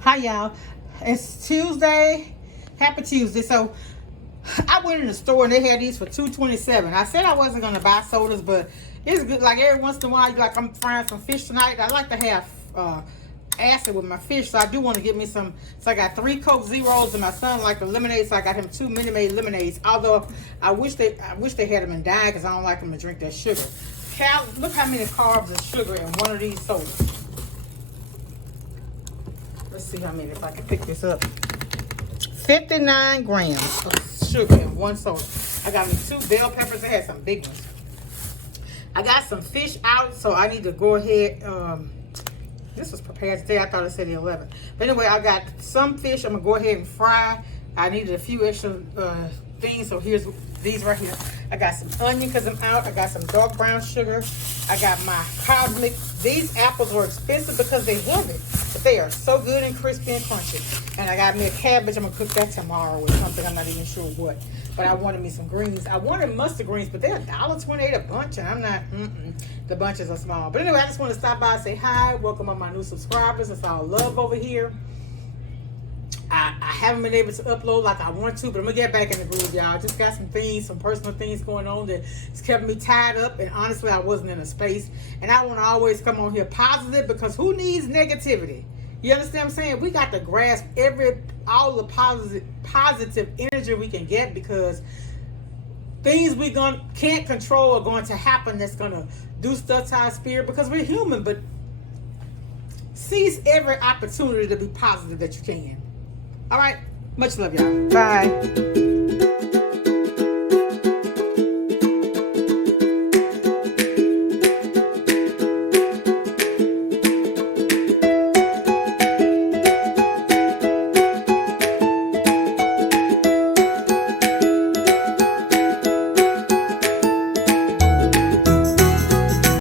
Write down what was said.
Hi y'all. It's Tuesday. Happy Tuesday. So I went in the store and they had these for $2.27. I said I wasn't gonna buy sodas, but it's good. Like every once in a while, like I'm frying some fish tonight. I like to have acid with my fish, so I do want to get me some. So I got 3 Coke Zeros, and my son liked the lemonade, so I got him 2 Minute Maid lemonades. Although I wish they had them in Diet because I don't like them to drink that sugar. Look how many carbs and sugar in one of these sodas. Let's see how many, if I can pick this up. 59 grams of sugar in one soda. I got me 2 bell peppers. They had some big ones. I got some fish out, so I need to go ahead. This was prepared today. I thought it said the 11th. But anyway, I got some fish. I'm going to go ahead and fry. I needed a few extra things, so here's these right here. I got some onion because I'm out. I got some dark brown sugar. I got my cosmic. These apples are expensive because they're heavy, but they are so good and crispy and crunchy. And I got me a cabbage. I'm going to cook that tomorrow with something. I'm not even sure what. But I wanted me some greens. I wanted mustard greens, but they're $1.28 a bunch, and I'm not, the bunches are small. But anyway, I just want to stop by and say hi. Welcome all my new subscribers. It's all love over here. I haven't been able to upload like I want to, but I'm going to get back in the groove, y'all. I just got some things, some personal things going on that's kept me tied up, and honestly, I wasn't in a space. And I want to always come on here positive, because who needs negativity? You understand what I'm saying? We got to grasp all the positive energy we can get, because things we can't control are going to happen that's going to do stuff to our spirit, because we're human. But seize every opportunity to be positive that you can. All right. Much love, y'all. Bye.